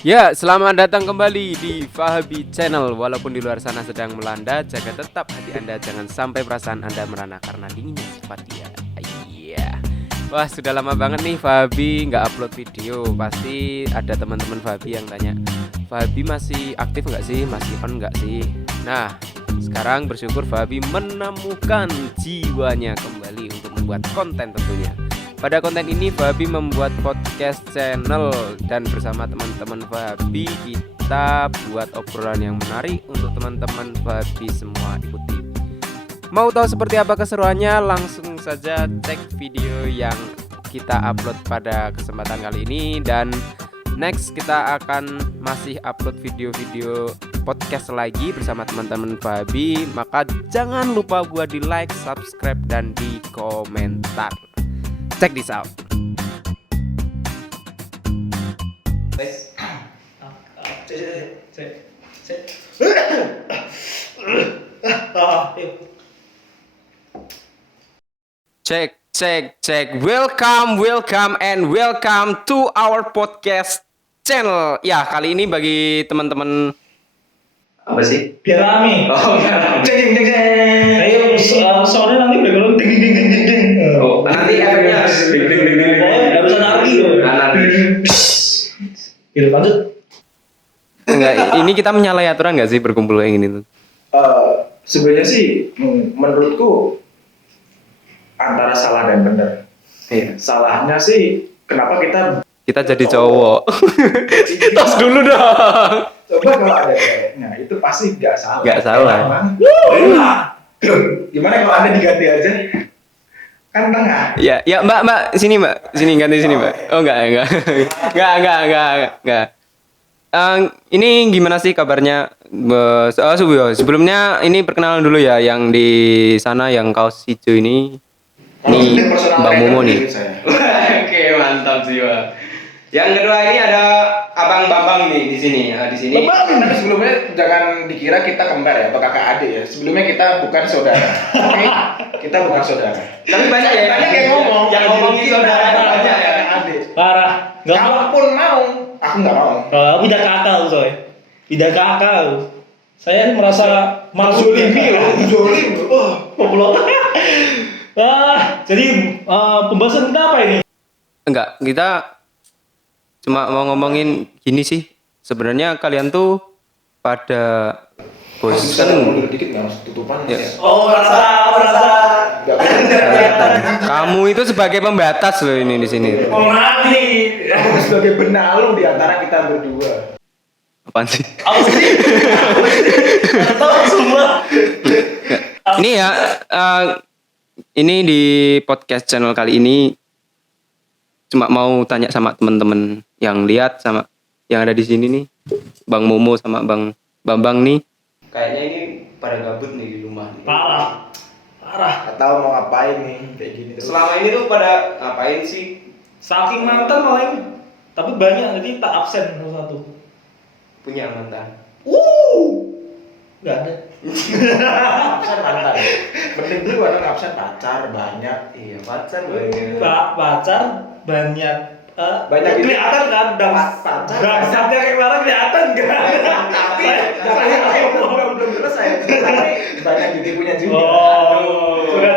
Ya, selamat datang kembali di Fahabi Channel. Walaupun di luar sana sedang melanda, jaga tetap hati Anda, jangan sampai perasaan Anda merana karena dinginnya sifat dia. Iya. Wah, sudah lama banget nih Fahabi nggak upload video. Pasti ada teman-teman Fahabi yang tanya, Fahabi masih aktif nggak sih? Masih on nggak sih? Nah, sekarang bersyukur Fahabi menemukan jiwanya kembali untuk membuat konten tentunya. Pada konten ini Fahabi membuat podcast channel dan bersama teman-teman Fahabi kita buat obrolan yang menarik untuk teman-teman Fahabi semua ikuti. Mau tahu seperti apa keseruannya? Langsung saja cek video yang kita upload pada kesempatan kali ini. Dan next kita akan masih upload video-video podcast lagi bersama teman-teman Fahabi. Maka jangan lupa buat di like, subscribe, dan di komentar. Check this out. Cek. Welcome to our podcast channel. Ya, kali ini bagi teman-teman Apa sih? Biar rame. Oh, enggak. Ding. Ayo, soalnya nanti background ding. Oh, nanti efeknya harus ding. Harus anarki loh. Gitu lanjut. enggak, ini kita menyalahi aturan nggak sih berkumpul kayak gini tuh? Sebenarnya sih menurutku antara salah dan benar. Iya. Salahnya sih kenapa Kita jadi cowok. Tos dulu dong. coba kalau ada ceweknya itu pasti nggak salah. Nggak salah. Gimana kalau Anda diganti aja? Kan tengah. Ya, Mbak, sini ganti sini Mbak. Oh enggak. Ini gimana sih kabarnya? Sebelumnya ini perkenalan dulu ya, yang di sana yang kaos hijau ini. Nih Bang Momo nih. Oke, mantap sih Pak. Yang kedua ini ada Abang Bambang nih di sini. Di sini. Tapi sebelumnya jangan dikira kita kembar ya atau kakak adik ya. Sebelumnya kita bukan saudara. Oke? Kita bukan saudara. Tapi banyak ya yang ngomong. yang ngomongin Kita saudara adalah banyak ya. kakak adik. Parah. Enggak mau. Kalaupun mau, aku nggak mau. Tidak kakak, coy. Tidak kakak. Saya merasa masuk mimpi loh. Jolim loh. Poplot. Jadi pembahasan kita apa ini? Enggak, kita cuma mau ngomongin gini sih. Sebenarnya kalian tuh pada Bisa bosan. mundur dikit nggak harus tutupan Ya. Oh, merasa. Kamu itu sebagai pembatas loh ini di sini. Oh, nanti. Aku sebagai benalu di antara kita berdua. Apaan sih? Apa sih? Tahu semua. Ini ya, ini di podcast channel kali ini cuma mau tanya sama teman-teman yang lihat sama yang ada di sini nih, Bang Momo sama Bang Bambang nih. Kayaknya ini pada gabut nih di rumah. Parah. Atau mau ngapain nih kayak gini terus. Selama ini tuh pada ngapain sih? Saking mantan malah ini. Tapi banyak, jadi tak absen satu. Punya mantan? Nggak ada. Absen mantan. Penting dulu ada absen pacar banyak. Iya, pacar Pacar banyak. Banyak itu. Kelihatan kan? Pacar. Bangsatnya kayak kemarin kelihatan kan? Tapi saya belum selesai. Tapi banyak ditipunya juga. Sudah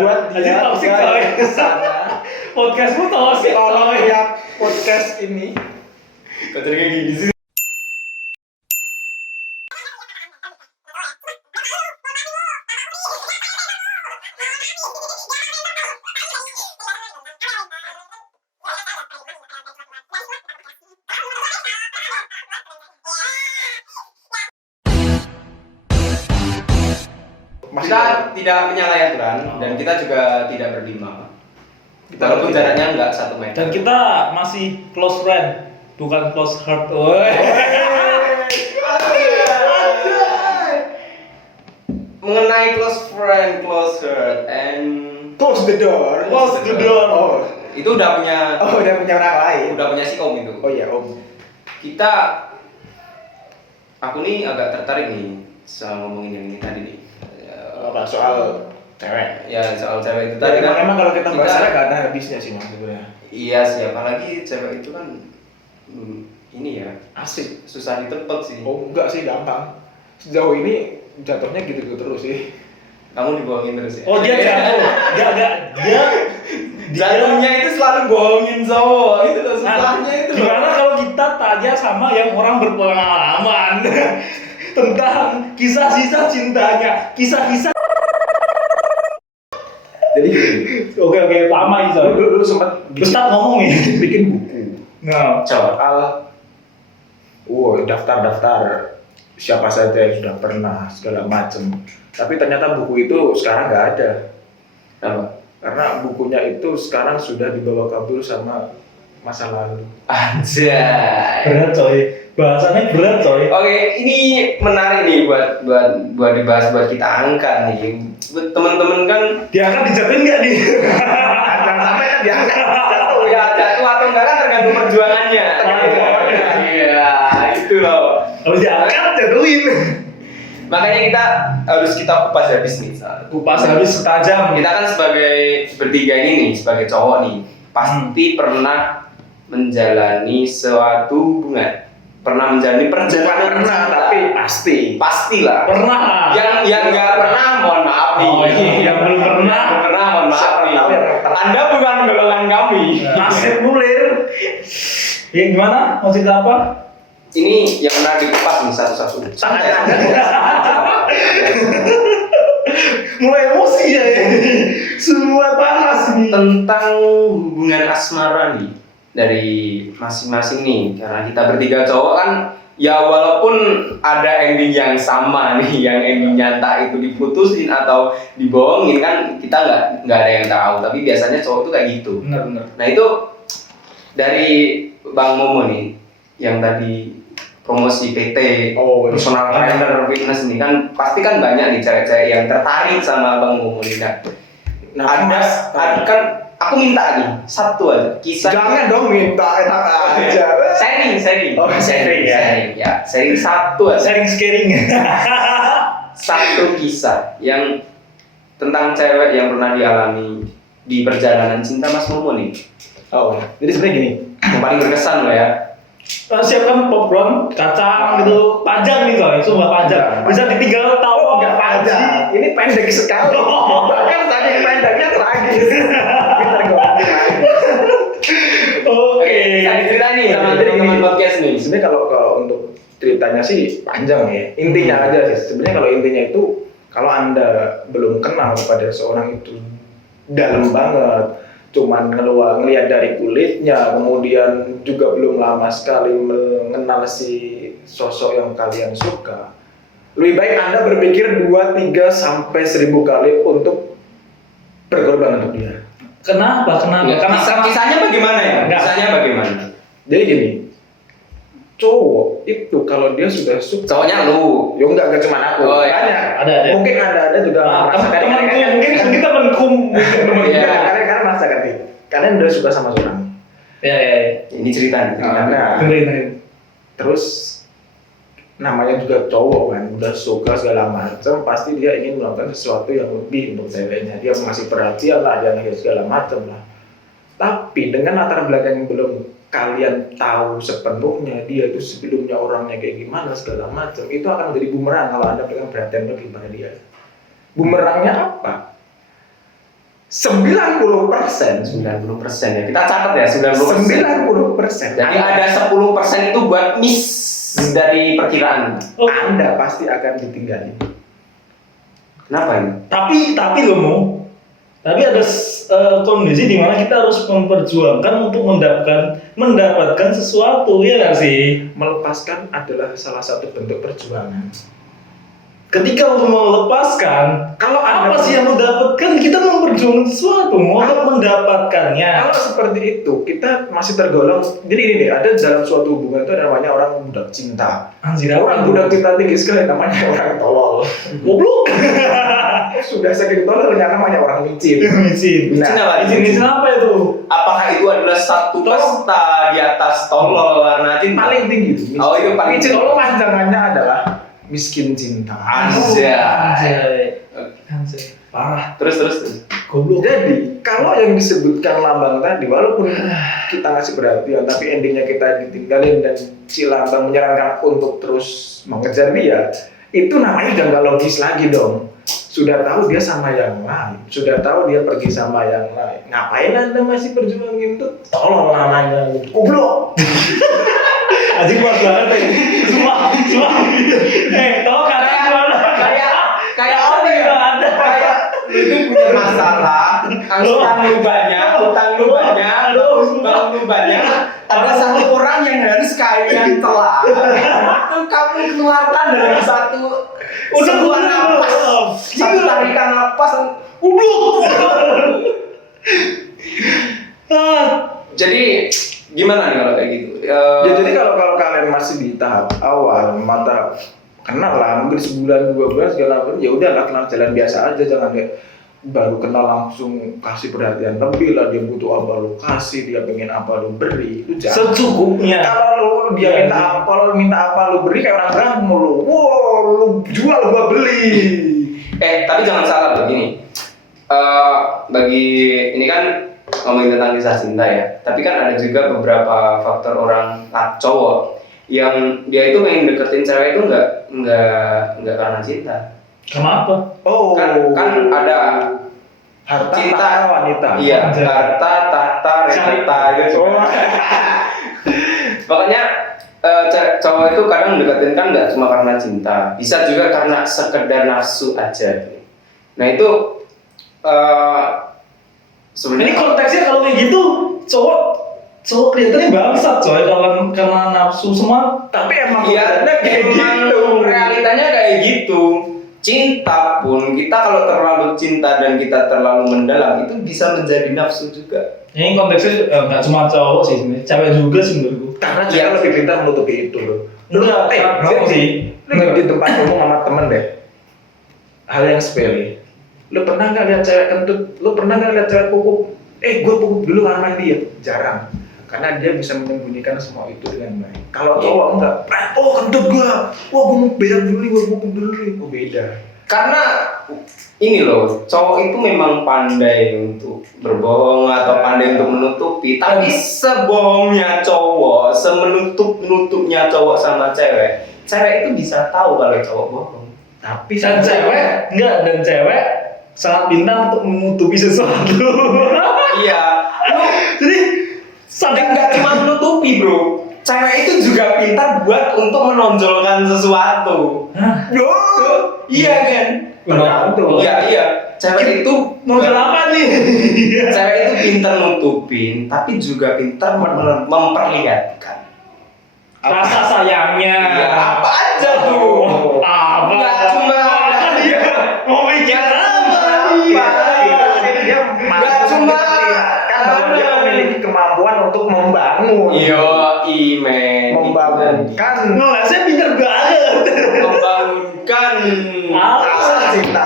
Buat Aji dia toxic dia soalnya. ke sana. Podcastmu toxic Tolong soalnya. lihat podcast ini. Kok jadi kayak gini sih? Kita tidak menyalahi aturan dan kita juga tidak berlima. Walaupun jaraknya nggak 1 meter. Dan kita masih close friend, bukan close heart. Woi. Mengenai close friend, close heart, and Close the door. Close the door. Oh, itu udah punya udah punya orang lain. si Om itu. Oh iya Om. Aku nih agak tertarik nih soal ngomongin yang ini tadi nih. Apa soal cewek? Ya soal cewek itu tadi kan. Emang kalau kita bahas cewek gak ada habisnya sih mas sebenarnya. Iya sih, apalagi cewek itu kan ini ya ya. Asik. Susah ditebak sih. Oh enggak sih, gampang. Sejauh ini jatuhnya gitu-gitu terus sih. Kamu dibohongin terus ya. Oh dia jatuh. Enggak dia Jatuhnya itu selalu bohongin cowok. Itu loh susahnya itu. loh. Gimana kalau kita tanya sama yang orang berpengalaman tentang kisah-kisah cintanya, kisah-kisah. Jadi gini, Oke, lama itu. dulu sempat Ustaz ngomong nih. bikin buku Nah, soal daftar-daftar siapa saja yang sudah pernah segala macam. Tapi ternyata buku itu sekarang nggak ada. Kenapa? Karena bukunya itu sekarang sudah dibawa kabur sama masa lalu. Anjay. berat coy. Bahasannya berat coy. Oke, ini menarik nih buat dibahas, buat kita angkat nih. Buat teman-teman kan Dia akan dijatuhin nggak nih? Jangan sampai kan diangkat jatuh ya jatuh atau enggak kan tergantung perjuangannya. Iya, itu loh. Kalau diangkat jatuhin. Makanya kita kupas habis nih. Kupas habis setajam. Kita kan sebagai bertiga ini nih, sebagai cowok nih, pasti pernah menjalani suatu hubungan, pernah menjalani perjalanan pernah cinta. tapi pasti Pastilah. Pernah. Yang nggak pernah, mohon maaf nih. Oh, yang belum pernah. Belum pernah, mohon maaf Siapa nih. tahu yang pernah. Anda bukan golongan kami. Nasib mulir. Ya gimana? Mau cerita apa? Ini yang pernah dikupas nih satu-satu. Santai aja. Mulai emosi ya ini. Semua panas nih. Tentang hubungan asmara nih dari masing-masing nih, karena kita bertiga cowok kan ya walaupun ada ending yang sama nih, yang endingnya entah itu diputusin atau dibohongin kan kita nggak ada yang tahu, tapi biasanya cowok tuh kayak gitu. Benar. Nah itu dari Bang Momo nih yang tadi promosi PT Oh, personal trainer fitness nih kan pasti kan banyak nih cewek-cewek yang tertarik sama Bang Momo nih. Nah, ada kan aku minta nih satu aja kisah. Jangan dong minta, enak aja. Sharing. Oh, sharing ya. Sharing satu aja. Sharing scaring. Satu kisah yang tentang cewek yang pernah dialami di perjalanan cinta Mas Momo nih. Oh, jadi sebenarnya gini. Yang paling berkesan loh ya. Siapkan popcorn, kacang gitu, panjang nih coy, sumpah panjang. Bisa ditinggal tahu Enggak ada. Ini pendek sekali. Bahkan saking pendeknya tragis. Kita ngomongin lagi. Oke. Bisa diceritain nih sama teman-teman podcast nih. Sebenarnya kalau untuk ceritanya sih panjang ya. Intinya aja sih. Sebenarnya kalau intinya itu kalau Anda belum kenal pada seorang itu dalam banget, cuman ngelihat dari kulitnya, kemudian juga belum lama sekali mengenal si sosok yang kalian suka, lebih baik Anda berpikir 2, 3, sampai 1000 kali untuk berkorban untuk dia. Kenapa? Karena Kisahnya bagaimana ya? Enggak. Kisahnya bagaimana? Jadi gini, cowok itu kalau dia sudah suka, Cowoknya lu. ya enggak cuma aku, Oh, iya. banyak. Ada. Mungkin ada juga merasakan Temanku mungkin kita menkum. Iya. Kalian merasakan nih, kalian udah suka sama seorang. Ya. Ini cerita nih. Nah, Dengerin. terus namanya juga cowok kan, udah suka segala macam, pasti dia ingin melakukan sesuatu yang lebih untuk ceweknya. Dia mengasih perhatian lah, dia ngasih segala macam lah. Tapi dengan latar belakang yang belum kalian tahu sepenuhnya, dia itu sebelumnya orangnya kayak gimana segala macam, itu akan menjadi bumerang kalau Anda berikan perhatian lebih pada dia. Bumerangnya apa? 90%. 90% ya. Kita catat ya 90%. 90%. Jadi ada 10% itu buat miss dari perkiraan. Oh, Anda pasti akan ditinggalin. Kenapa ini? tapi loh Mo. Tapi ada kondisi di mana kita harus memperjuangkan untuk mendapatkan sesuatu, ya nggak sih? Melepaskan adalah salah satu bentuk perjuangan. Ketika untuk melepaskan, Kalau apa Anda- sih yang mau dapatkan? Kita memperjuangkan sesuatu, mau mendapatkannya. Kalau seperti itu, kita masih tergolong. Jadi ini nih, ada dalam suatu hubungan itu ada namanya orang budak cinta. Anjir, Orang budak cinta tinggi sekali namanya orang tolol. goblok. Sudah saking tololnya namanya orang micin. Micin. Micin apa? Micin apa itu? Apakah itu adalah satu kasta di atas tolol warna cinta? Paling tinggi itu. Oh, itu paling micin. tinggi. Kalau panjangannya adalah miskin cinta. Anjay. Anjay. Parah. Terus. Goblok. Jadi kalau yang disebutkan lambang tadi, walaupun kita ngasih perhatian, tapi endingnya kita ditinggalin dan si lambang menyarankan untuk terus mengejar dia, itu namanya udah nggak logis lagi dong. Sudah tahu dia sama yang lain, sudah tahu dia pergi sama yang lain, ngapain anda masih perjuangin tuh? Tolong namanya, goblok. Anjing kuat banget ya. Semua. Tau kata gimana? Kayak apa ya? Kayak lu itu punya masalah, utang lu banyak, bang lu banyak. Ada satu orang yang harus kalian telah. Itu kamu keluarkan dalam satu sebuah napas, satu tarikan napas. Jadi gimana nih kalau kayak gitu? Ya, jadi kalau kalian masih di tahap awal, mata kenal lah, mungkin sebulan 2 bulan segala macam, ya udahlah kenal jalan biasa aja, jangan kayak baru kenal langsung kasih perhatian lebih lah, dia butuh apa lu kasih, dia pengen apa lu beri, itu jangan. Secukupnya. Kalau dia minta apa lu beri kayak orang ganteng lu, wow lu jual gua beli. Tapi jangan salah begini. Bagi ini kan ngomongin tentang kisah cinta ya, tapi kan ada juga beberapa faktor orang cowok yang dia itu pengen deketin cewek itu nggak karena cinta. Kenapa? Oh, Kan ada harta cinta tahta wanita. Iya, harta tahta realita gitu. Makanya cowok itu kadang deketin kan nggak cuma karena cinta, bisa juga karena sekedar nafsu aja. Nah itu sebenarnya Ini konteksnya kalau kayak gitu, cowok kelihatannya bangsat coy kalau karena nafsu semua. Tapi emang iya, kayak gitu. Realitanya kayak gitu. Cinta pun kita kalau terlalu cinta dan kita terlalu mendalam itu bisa menjadi nafsu juga. Ini konteksnya nggak cuma cowok sih sebenarnya, cewek juga sih menurutku. Karena cewek lebih pintar menutupi itu loh. Enggak sih. Lu di tempat ngomong sama temen deh, hal yang sepele. Lu pernah nggak lihat cewek kentut? Lu pernah nggak lihat cewek pupuk? Gue pupuk dulu kamar mandi ya? Jarang. Karena dia bisa menyembunyikan semua itu dengan baik. Kalau cowok enggak, kentut gua, gua mau berak dulu nih, gua pupuk dulu nih. Oh beda. Karena ini loh, cowok itu memang pandai untuk berbohong atau pandai untuk menutupi. Tapi sebohongnya cowok, semenutup-nutupnya cowok sama cewek, cewek itu bisa tahu kalau cowok bohong. Tapi Dan cewek sangat pintar untuk menutupi sesuatu. Iya. Jadi sampai Nggak cuma menutupi bro, cewek itu juga pintar buat untuk menonjolkan sesuatu. yo, Iya kan? tergantung. Iya. Cewek itu model apa nih? Cewek itu pintar nutupin, tapi juga pintar memperlihatkan Rasa sayangnya. Iya, apa aja tuh. Apa? Nggak cuma Iya. Mau mikir apa? Dia Nggak cuma kan bahwa dia memiliki kemampuan untuk membangun. Membangunkan Nggak, saya pintar banget. membangunkan rasa cinta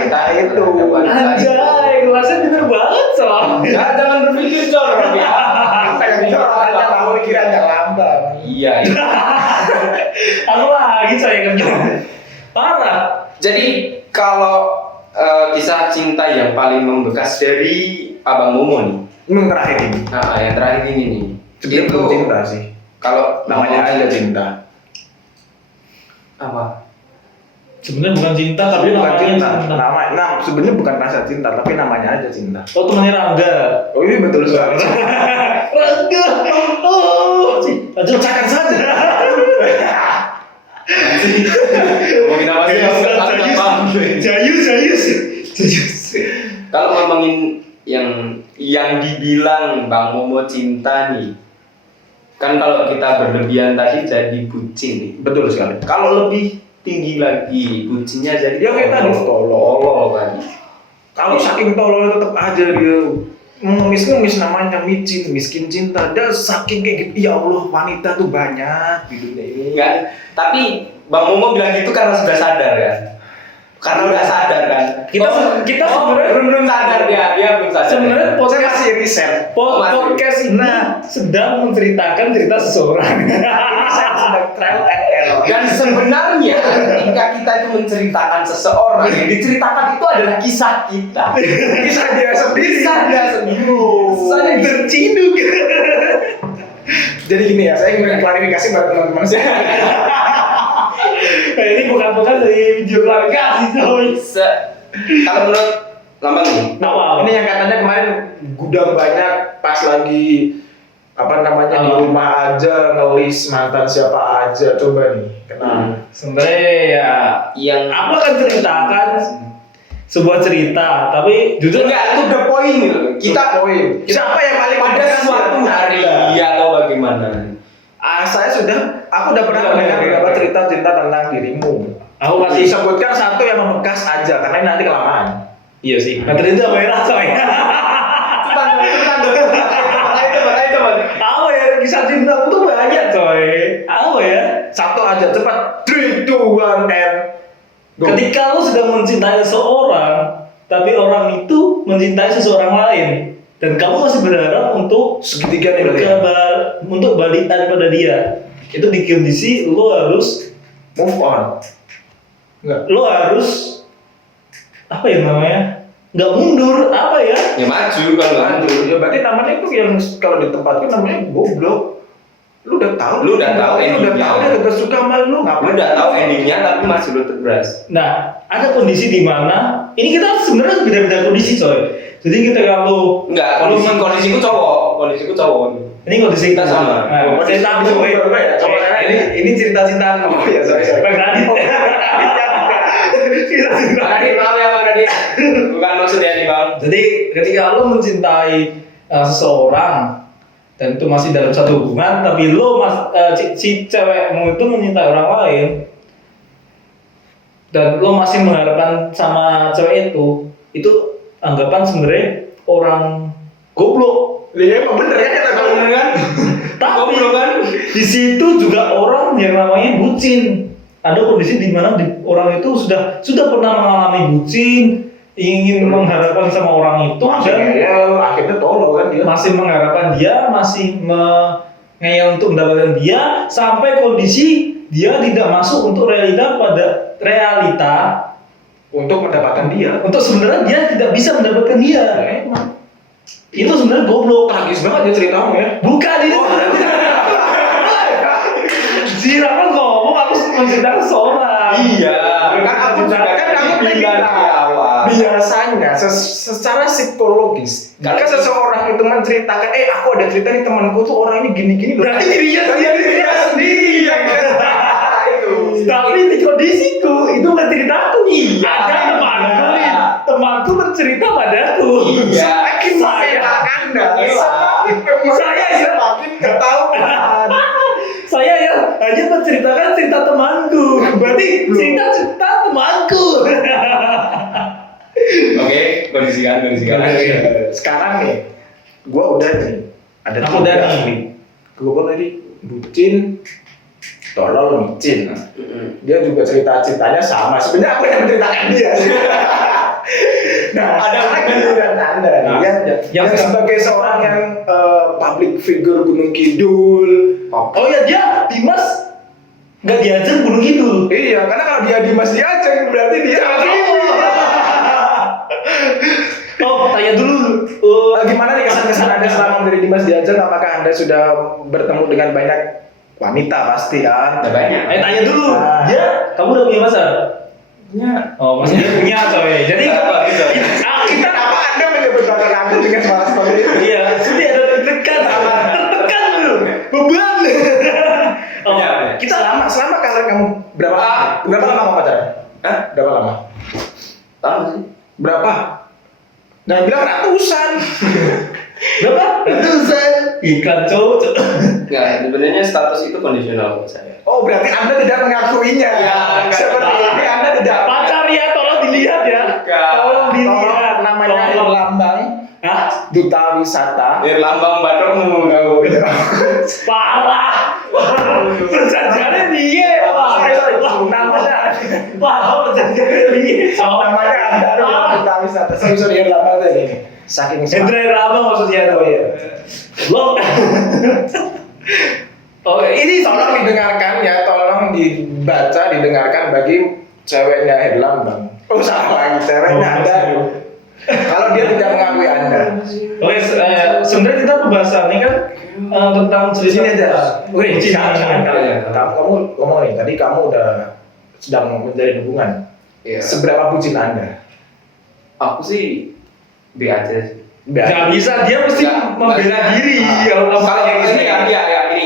kita itu. Anjay, kelasnya pintar banget soalnya. Jangan berpikir jorok ya. Apa yang hanya tahu pikirannya lambang. Iya. Aku lagi saya kerja. Parah. Jadi kalau kisah cinta yang paling membekas dari Abang Momo nih, Ini terakhir ini. nah yang terakhir ini nih, Sebenarnya itu belum cinta sih. kalau Namanya aja cinta. apa? Sebenarnya bukan cinta, tapi Bukan namanya cinta. cinta. Nah, sebenarnya bukan rasa cinta, tapi namanya aja cinta. Oh, temannya Rangga. Oh ini betul sekali. Rangga. Oh, lanjut cakan saja. Ngomongin apa sih? Jayus. Kalau ngomongin yang dibilang Bang Momo cinta nih, kan kalau kita berlebihan tadi jadi bucin nih. Betul sekali. Kalau lebih tinggi lagi bucinnya jadi Ya kayak tadi tolol kan. Kalau saking tolol tetap aja dia ngemis namanya miskin cinta. Dan saking kayak gitu, ya Allah wanita tuh banyak di dunia ini. Enggak, tapi Bang Momo bilang gitu karena sudah sadar kan. Karena udah sadar kan. Kita sebenarnya belum sadar dia belum sadar. Sebenarnya Saya podcast masih riset. podcast ini sedang menceritakan cerita seseorang. Saya sedang trial and error. Dan sebenarnya ketika kita itu menceritakan seseorang, yang diceritakan itu adalah kisah kita. Kisah dia sendiri. Kisah dia sendiri. Saling terciduk. Jadi gini ya, saya ingin klarifikasi buat teman-teman saya. Ini bukan dari video klarifikasi coy. Kalau menurut Lambang nih, Ini yang katanya kemarin gudang banyak pas lagi apa namanya di rumah aja ngelis mantan siapa aja, coba nih kenapa? Sebenarnya ya yang aku akan ceritakan sebuah cerita, tapi jujur enggak itu the point gitu. Kita poin. Siapa yang paling pada berkesan suatu di hari Anda? atau bagaimana? Aku udah pernah mendengar beberapa cerita-cerita tentang dirimu. aku kasih Sebutkan satu yang membekas aja, karena ini nanti kelamaan. iya sih. Materi itu merah coy. Apa ya kisah cinta tuh banyak coy. Apa ya? Satu aja, cepat. 3, 2, 1, and go. Ketika lu sedang mencintai seseorang, tapi orang itu mencintai seseorang lain, dan kamu masih berharap untuk Segitiga nih berarti ya? untuk balikan pada dia, itu di kondisi lo harus Move on. Enggak. lo harus apa ya namanya, nggak mundur apa ya, Ya maju kalau nggak maju. Lanjut. Ya berarti namanya itu yang kalau ditempatkan namanya goblok. Lu udah tahu Lu udah tahu lu udah endingnya. tahu dia kagak suka sama lu, Lu ngapain? udah tahu endingnya tapi masih lu terberas. nah ada kondisi di mana ini kita sebenarnya beda-beda kondisi coy. Jadi kita kalau Enggak, kondisiku cowok. ini kondisi Kita sama. nah, saya tahu Kondisi coy. berbeda ya, coba saya ini cerita-cinta Oh iya, sorry. Bang Radit. Cerita-cinta. Bang Radit, maaf ya Bang Radit. Bukan maksudnya nih Bang. Jadi ketika lo mencintai seseorang dan itu masih dalam satu hubungan, tapi lo si cewekmu itu mencintai orang lain dan lo masih mengharapkan sama cewek itu anggapan sebenarnya orang goblok. Iya emang bener kan kata Bener kan? Tapi Goblok kan? di situ juga orang yang namanya bucin. Ada kondisi di mana orang itu sudah pernah mengalami bucin, ingin mengharapkan sama orang itu masih dan ngeyel, akhirnya tolol kan dia. masih mengharapkan dia, masih ngeyel untuk mendapatkan dia, sampai kondisi dia tidak masuk untuk realita Untuk mendapatkan dia. untuk sebenarnya dia tidak bisa mendapatkan dia. Emang Itu sebenarnya goblok. tragis banget ya ceritamu ya. Bukan itu. Jira kan ngomong aku mencintai seorang. Iya. Kan aku juga kan kamu bilang di awal. Biasanya secara psikologis, jika seseorang itu menceritakan, aku ada cerita nih temanku tuh orang ini gini-gini, Berarti dirinya sendiri. Itu. Tapi di kondisiku itu bukan ceritaku. Iya. Ada temanku bercerita padaku. Iya. Semakin membedakan Anda, Saya ya. semakin ketahuan. Saya ya hanya menceritakan cerita temanku. Berarti cerita temanku. Oke, kondisikan. Sekarang nih, gua udah nih ada Aku udah nih. Gua tadi bucin, tolol, micin. Dia juga ceritanya sama. Sebenarnya aku yang menceritakan dia. Nah, Ada sekarang bener. giliran Anda nih, yang sebagai seorang yang public figure Gunung Kidul. Oh ya dia Dimas nggak diajar Gunung Kidul. Iya, karena kalau dia Dimas Diajeng berarti dia Oh tanya dulu. Gimana nih kesan-kesan Anda selama menjadi Dimas Diajeng? Apakah Anda sudah bertemu dengan banyak wanita pasti kan? Ada banyak. Tanya dulu. Dia kamu udah punya pacar? Punya. Oh masih dia punya coy. Jadi kita Kenapa Anda menyebutkan Anda dengan suara seperti itu? iya sudah ada tertekan dulu beban. Oh Iya. kita Selama kalian kamu berapa lama kamu pacaran? Hah? Berapa lama? Tahu sih. Berapa? Nah bilang ratusan. berapa? Ratusan. Iklan cowok. Enggak, sebenarnya status itu kondisional buat saya. Oh berarti Anda tidak mengakuinya. Ya, enggak. Seperti ini Anda tidak. Pacar ya tolong dilihat ya. Enggak. Tolong dilihat. Namanya Tolong. Lambang Hah? Duta Wisata. Lambang Batukmu. Parah. Perjanjiannya dia. Sorry. Namanya Wah, perjanjiannya dia. namanya Anda Duta Wisata. Sorry Lambang tadi ini. Saking Hendra Rama maksudnya tuh. Oh iya. Lo. Oh, ini Tolong didengarkan ya, tolong didengarkan bagi ceweknya Herlambang. Oh salah lagi, ceweknya Anda. Kalau dia tidak mengakui Anda. Oke, sebenarnya kita pembahasannya kan tentang cerita. Sini aja. Wih, Sini. kamu ngomong nih, tadi kamu udah sedang menjalin hubungan. Iya. Seberapa bucin Anda? Aku sih B aja sih. Gak bisa, dia mesti membela diri. Kalau yang ini ya ini.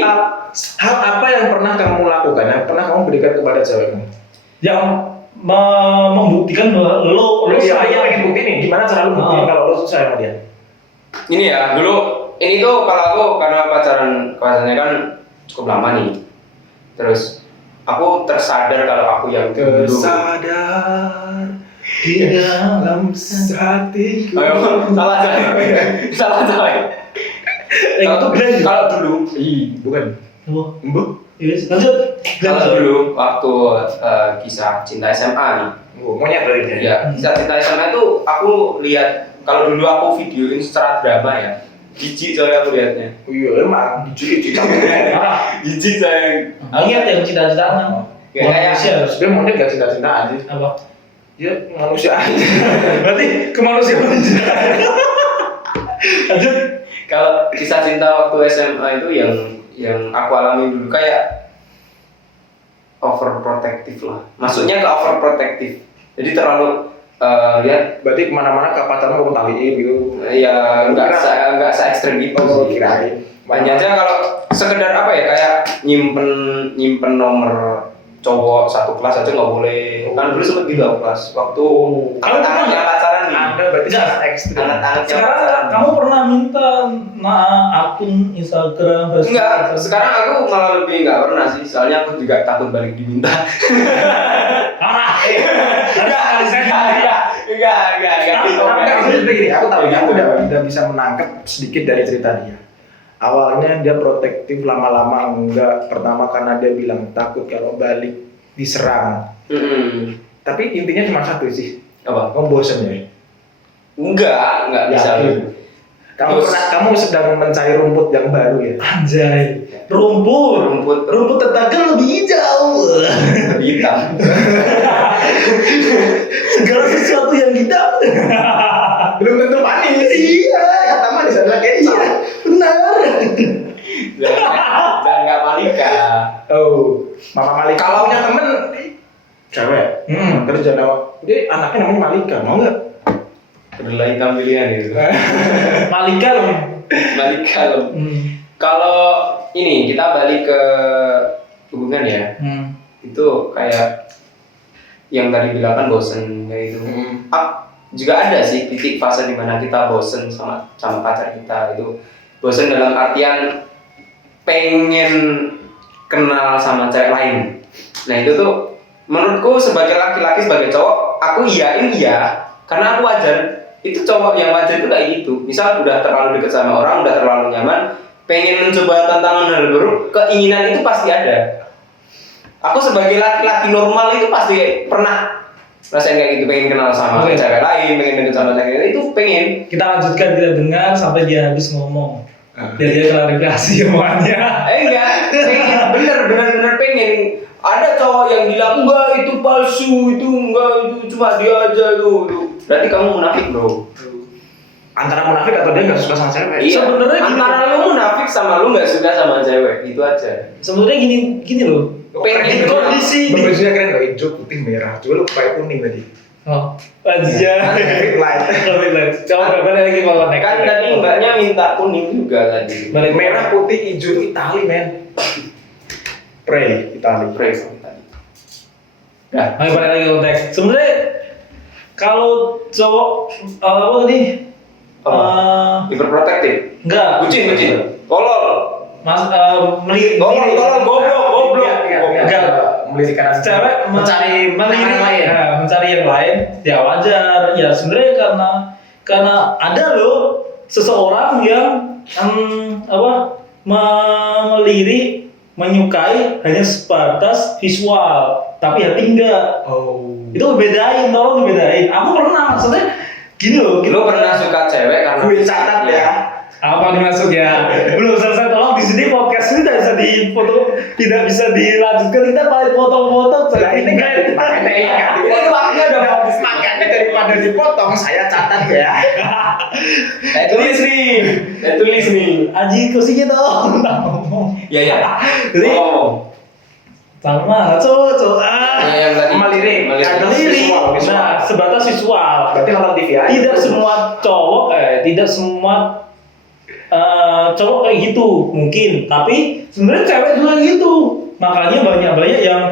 Hal apa yang pernah kamu lakukan, yang pernah kamu berikan kepada cewekmu? Yang membuktikan bahwa lo Dia sayang. pengen bukti nih, gimana cara lu buktiin kalau lo susah sama dia? Ini ya dulu ini tuh kalau aku karena pacarannya kan cukup lama nih. Terus aku tersadar kalau aku yang dulu. Tersadar di dalam hatiku. Ayo, salah. Itu Glenn. Kalau dulu, Bukan. Oh, Mbak? yes. Lanjut. kalau dulu waktu kisah cinta SMA nih. Monyet dari dia. Ya, kisah cinta SMA itu aku lihat kalau dulu aku videoin secara drama ya. Jijik soalnya aku lihatnya. Iya, emang jijik Jijik saya. Ingat yang cita-citanya. Ya, kayak Sebenarnya monyet gak cinta-cintaan sih. apa? Ya manusia aja. Berarti kemanusiaan. Lanjut. kalau kisah cinta waktu SMA itu yang aku alami dulu kayak overprotective lah. Maksudnya ke overprotective. Jadi terlalu lihat Berarti kemana-mana kapatanmu kamu taliin gitu. ya enggak se ekstrem gitu Oh, sih. kirain. Hanya aja kalau sekedar apa ya kayak nyimpen nomor cowok satu kelas aja nggak boleh. Kan dulu sempet gitu aku kelas waktu anget-angetnya pacaran nih. Anda berarti sangat ekstrim. Anget-angetnya Sekarang pacaran. kamu pernah minta akun Instagram, Facebook? Enggak, sekarang aku malah lebih enggak pernah sih. Soalnya aku juga takut balik diminta. Parah. Tapi begini, aku tahu ya, aku udah bisa menangkap sedikit dari cerita dia. Awalnya dia protektif, lama-lama enggak. Pertama karena dia bilang takut kalau balik diserang. Tapi intinya cuma satu sih. Apa? Kamu bosen ya? Enggak bisa. Yakin? Kamu sedang mencari rumput yang baru ya? Anjay. Rumput tetangga lebih hijau. Lebih hitam. Segala sesuatu yang hitam. Belum tentu manis. Iya. Kata manis adalah kecap. Benar. Dan enggak Malika. Oh, Mama Malika. Kalau punya temen cewek, kerja dia anaknya namanya Malika, mau nggak? Kedelai hitam pilihan itu. Malika loh. Malika loh. Kalau ini kita balik ke hubungan ya. Itu kayak yang tadi bilang kan bosen kayak itu. Juga ada sih titik fase dimana kita bosen sama pacar kita itu. Bosen dalam artian pengen kenal sama cewek lain. Nah itu tuh menurutku sebagai laki-laki, sebagai cowok, aku iyain iya, karena aku wajar. Itu cowok yang wajar itu kayak gitu. Misal udah terlalu dekat sama orang, udah terlalu nyaman, pengen mencoba tantangan hal baru, keinginan itu pasti ada. Aku sebagai laki-laki normal itu pasti pernah rasain kayak gitu, pengen kenal sama cewek lain, pengen deket sama cewek lain, itu pengen. Kita lanjutkan, kita dengar sampai dia habis ngomong. Biar dia klarifikasi omongannya. Enggak, pengen, bener pengen. Ada cowok yang bilang enggak itu palsu, itu enggak, itu cuma dia aja tuh. Berarti kamu munafik bro. Antara munafik atau dia nggak suka sama cewek? Iya. Sebenarnya antara lu munafik sama lu nggak suka sama cewek, itu aja. Sebenarnya gini loh. Pengen kondisi ini. Bajunya keren loh, hijau, putih, merah. Coba lu pakai kuning tadi. Oh, aja. Traffic light. Coba balik lagi kalau naik. Kan tadi mbaknya minta kuning juga tadi. Balik Merah, putih, hijau, Itali men. Pray, Itali. Pray sama tadi. Dah. Ayo balik lagi konteks. Sebenarnya kalau cowok apa tadi? Hiperprotektif. Enggak. Bucin. Tolol. Mas Tolol, goblok. Enggak. Melirikan Cewek mencari melirik lain. mencari yang lain, ya wajar. Ya sebenarnya karena ada loh seseorang yang melirik, menyukai hanya sebatas visual, tapi hati enggak. Oh. Itu bedain, tolong dibedain. Aku pernah, maksudnya gini loh. Lu pernah suka cewek karena Gue catat ya. Apa dimaksud ya? Belum selesai, tolong di sini podcast ini tidak bisa dipoto, tidak bisa dilanjutkan. Kita paling foto-foto. Lah ini kan makanya ingat. Ini waktunya udah bagus. Makanya daripada ada dipotong, saya catat ya. Saya tulis nih. Anjing kursinya dong. Iya. Jadi Oh. sama cowok Yang tadi Melirik. ada Visual, lirik. visual. Nah, sebatas visual. Berarti nonton TV aja. Tidak semua cowok, tidak semua cowok kayak gitu mungkin, tapi sebenarnya cewek juga gitu. Makanya banyak yang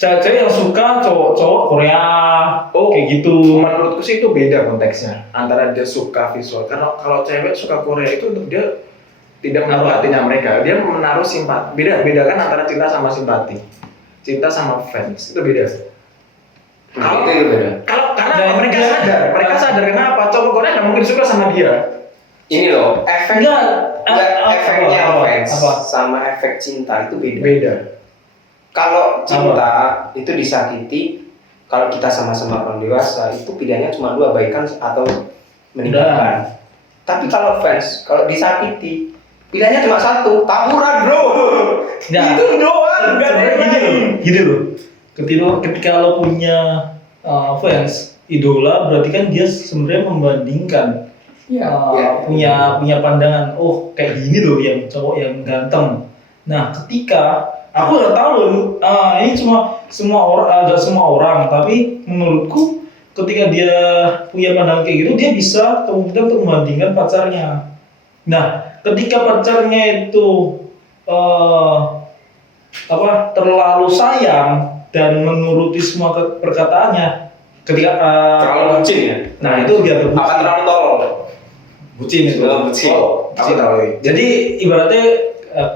cewek-cewek yang suka cowok-cowok Korea, kayak gitu. Menurutku sih itu beda konteksnya antara dia suka visual. Karena kalau cewek suka Korea itu untuk dia tidak menaruh hatinya mereka, dia menaruh simpati. Bedakan antara cinta sama simpati, cinta sama fans itu beda. Kalau itu beda. Kalau karena Dan mereka sadar kenapa cowok Korea nggak mungkin suka sama dia. Ini loh, efeknya fans apa? sama efek cinta itu beda. Beda. Kalau cinta itu disakiti, kalau kita sama-sama orang dewasa itu pilihannya cuma dua, baikan atau meninggalkan. Tapi kalau fans, kalau disakiti pilihannya cuma satu, taburan bro. Nah, Itu doang, nggak ada yang lain. gini loh. Ketika lo punya fans idola, berarti kan dia sebenarnya membandingkan. Punya pandangan, oh kayak gini loh yang cowok yang ganteng. Nah, ketika aku nggak tahu loh, ini cuma agak semua orang, tapi menurutku ketika dia punya pandangan kayak gitu, dia bisa kemungkinan untuk membandingkan pacarnya. Nah, ketika pacarnya itu terlalu sayang dan menuruti semua perkataannya, ketika Terlalu bucin ya? nah itu dia bucin. Apa terlalu tolol? Bucin itu. Bucin. Aku tahu. Jadi ibaratnya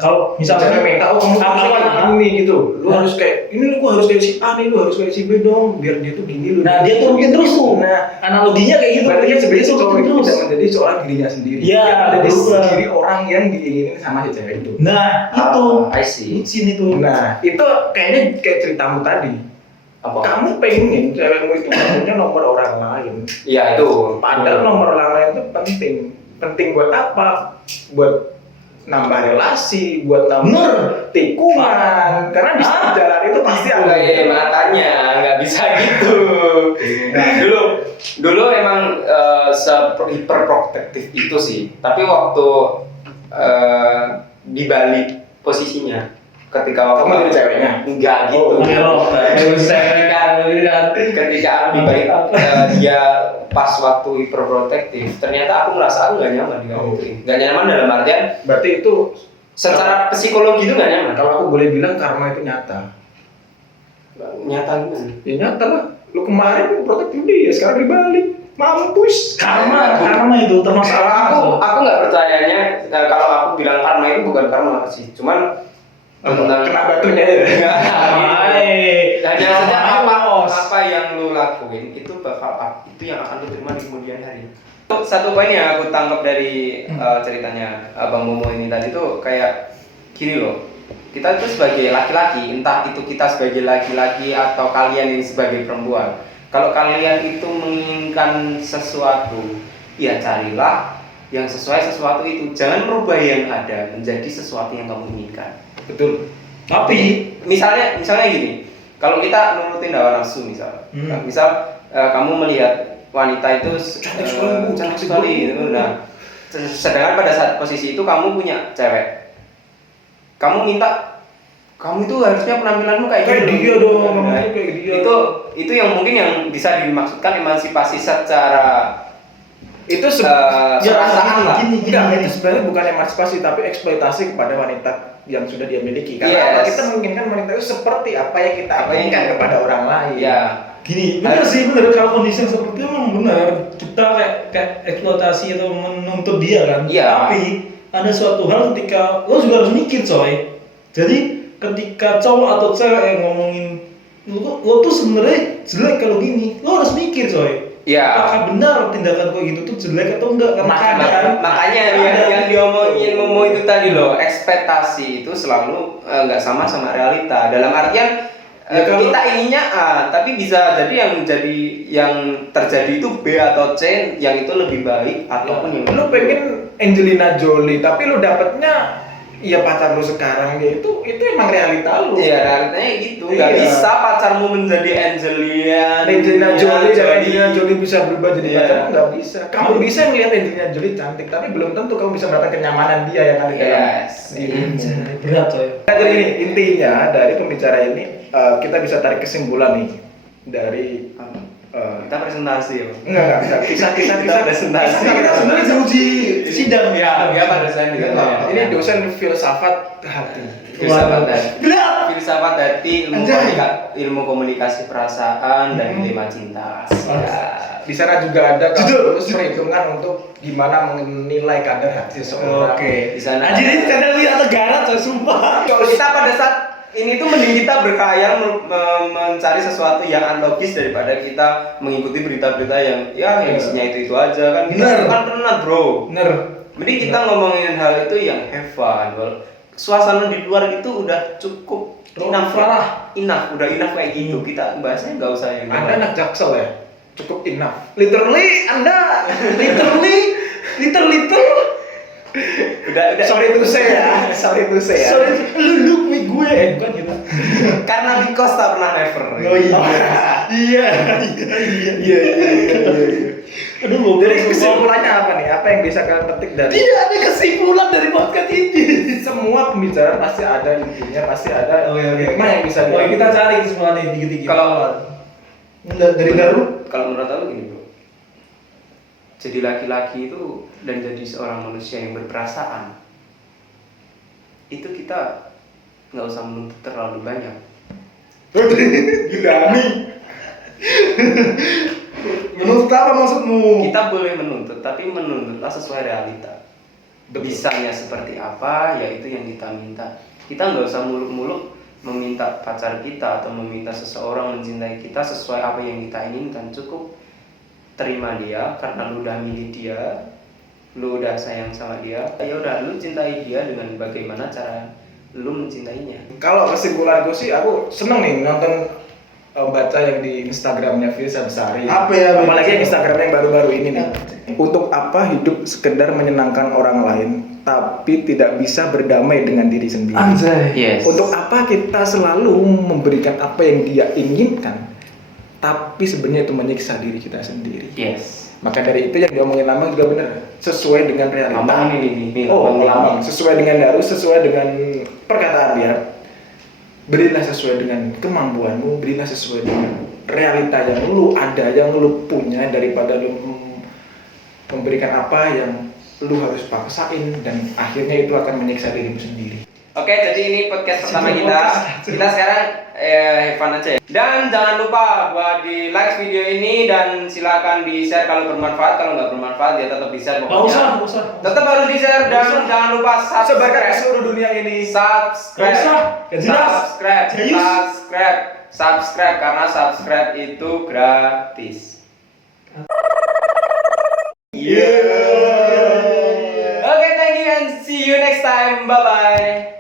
kalau Misalnya misalnya minta, kamu harus kayak gini gitu. Lu harus kayak ini, lu harus kayak si A nih, lu harus kayak si B dong, biar dia tuh gini lu. nah dia turutin terus tuh. Nah, Analoginya kayak gitu. berarti kan sebenarnya Dia si cowok turutin itu terus. tidak menjadi seorang dirinya sendiri. Iya, Dia menjadi betul. diri orang yang diinginin sama si cewek itu. Nah itu I see. bucin itu. Nah, itu kayaknya kayak ceritamu tadi. Apa? Kamu pengen cewekmu itu punya nomor orang lain. Iya itu. Padahal nomor orang lain itu penting. Penting buat apa? Buat nambah relasi, buat nambah tikungan. Karena di jalan itu pasti ada. Matanya nggak bisa gitu. Dulu emang hiperprotektif itu sih. Tapi waktu dibalik posisinya, ketika Kamu jadi ceweknya? enggak gitu. Ketika aku dibalik dia pas waktu hiperprotektif, ternyata aku merasa aku nggak nyaman dengan itu. Nggak nyaman dalam artian Berarti itu secara psikologi itu nggak nyaman. kalau aku boleh bilang karma itu nyata. Nyata gimana? Ya nyata lah. Lu kemarin protektif dia, sekarang dibalik. Mampus. karma itu termasuk Kalau aku nggak percayanya kalau aku bilang karma itu bukan karma sih, cuman tentang kena batunya ya. hanya saja apa yang lu lakuin itu itu yang akan lu terima di kemudian hari. Satu poin yang aku tangkap dari ceritanya Abang Momo ini tadi tuh kayak gini loh, kita itu sebagai laki-laki, entah itu kita sebagai laki-laki atau kalian ini sebagai perempuan, kalau kalian itu menginginkan sesuatu, ya carilah yang sesuai sesuatu itu, jangan merubah yang ada menjadi sesuatu yang kamu inginkan. Betul. tapi Misalnya gini, kalau kita nurutin hawa nafsu misal kamu melihat wanita itu cantik sekali gitu. Nah, sedangkan pada saat posisi itu kamu punya cewek, kamu minta kamu itu harusnya penampilanmu kayak dia dong, Nah, kayak dia. itu yang mungkin yang bisa dimaksudkan emansipasi secara Itu perasaan lah. gini. Enggak, itu sebenarnya bukan emansipasi tapi eksploitasi kepada wanita yang sudah dia miliki. Karena Yes. kita menginginkan wanita itu seperti apa yang kita inginkan kepada orang lain. Ya. Gini, bener sih, bener kalau kondisi yang seperti itu memang benar. Kita kayak eksploitasi atau menuntut dia kan. Iya. Tapi ada suatu hal ketika lo juga harus mikir coy. Jadi ketika cowok atau cewek yang ngomongin lo tuh sebenarnya jelek kalau gini, lo harus mikir coy. Ya. Apakah benar tindakan kayak gitu tuh jelek atau enggak? Karena Makanya yang diomongin Momo itu tadi loh, ekspektasi itu selalu nggak sama realita. Dalam artian kita inginnya A, tapi bisa jadi yang terjadi itu B atau C yang itu lebih baik ataupun yang Lu pengen Angelina Jolie tapi lu dapetnya iya pacar lu sekarang ya itu emang realita lu. Iya, realitanya gitu. Nggak Iya. bisa pacarmu menjadi Angelina Jolie dan Angelina Jolie bisa berubah jadi Iya. pacar, nggak bisa. Kamu bisa melihat Angelina Jolie cantik, tapi belum tentu kamu bisa merasakan kenyamanan dia yang ada dalam Yes. dirimu. Berat coy. Nah, jadi ini intinya dari pembicaraan ini kita bisa tarik kesimpulan nih dari Kita presentasi ya, Bang. enggak kisah-kisah Kita presentasi. kita sebenarnya diuji sidang Ya, pada saya di sana. ini dosen filsafat hati. Filsafat hati. Berat. Filsafat hati, Anjay. ilmu komunikasi perasaan dan dilema cinta. Ya. Di sana juga ada kamus perhitungan untuk gimana menilai kadar hati seseorang. Oke. Di sana. Anjir ini kadang lihat negara coy, sumpah. Kalau kita pada saat ini tuh mending kita berkhayal mencari sesuatu yang unlogis daripada kita mengikuti berita-berita yang yang isinya itu aja kan. Kita Bener. kan pernah bro. Bener. Mending kita ngomongin hal itu yang have fun. Suasana di luar itu udah cukup enough Farah. udah enough kayak gitu. Kita bahasanya nggak usah yang Anda anak Jaksel ya? Cukup enough. Literally Anda little udah sorry to say ya. Sorry to say ya. Sorry, lu look me gue bukan gitu. karena because tak pernah never. Oh iya. Iya. Aduh, mau Jadi kesimpulannya apa nih? Apa yang bisa kalian petik dari tidak ada kesimpulan dari podcast ini. semua pembicaraan pasti ada intinya, pasti ada Oke. hikmah yang bisa Oke, kita cari kesimpulannya dikit-dikit. Kalau- dari Daru, Kalau menurut aku gini bro, jadi laki-laki itu dan jadi seorang manusia yang berperasaan itu kita nggak usah menuntut terlalu banyak. gila nih. menurut apa maksudmu? Kita boleh menuntut, tapi menuntutlah sesuai realita. Bisanya seperti apa, ya itu yang kita minta. Kita nggak usah muluk-muluk meminta pacar kita atau meminta seseorang mencintai kita sesuai apa yang kita inginkan. Cukup terima dia karena lu udah milih dia, lu udah sayang sama dia. Ya udah, lu cintai dia dengan bagaimana cara lu mencintainya. Kalau kesimpulanku sih aku seneng nih nonton baca yang di Instagramnya Firsa Besari. Apa ya? Apalagi yang Instagramnya yang baru-baru ini nih. Untuk apa hidup sekedar menyenangkan orang lain tapi tidak bisa berdamai dengan diri sendiri? Anjay. Yes. Untuk apa kita selalu memberikan apa yang dia inginkan tapi sebenarnya itu menyiksa diri kita sendiri? Yes. Maka dari itu yang diomongin Lambang juga benar, sesuai dengan realita. Lambang ini. Lambang sesuai dengan Daru, sesuai dengan perkataan dia. Berilah sesuai dengan kemampuanmu, berilah sesuai dengan realita yang lu ada, yang lu punya, daripada lu memberikan apa yang lu harus paksain dan akhirnya itu akan menyiksa dirimu sendiri. Oke, jadi ini podcast pertama kita. Kita sekarang have fun aja ya. Dan jangan lupa buat di like video ini dan silakan di share kalau bermanfaat. Kalau nggak bermanfaat ya tetap di share pokoknya. Nggak usah. Tetap harus di share dan jangan lupa Sebarkan ke subscribe. seluruh dunia ini. Subscribe. Nggak usah. Nggak jelas. Subscribe karena subscribe itu gratis. Yeah. Okay, thank you and see you next time. Bye bye.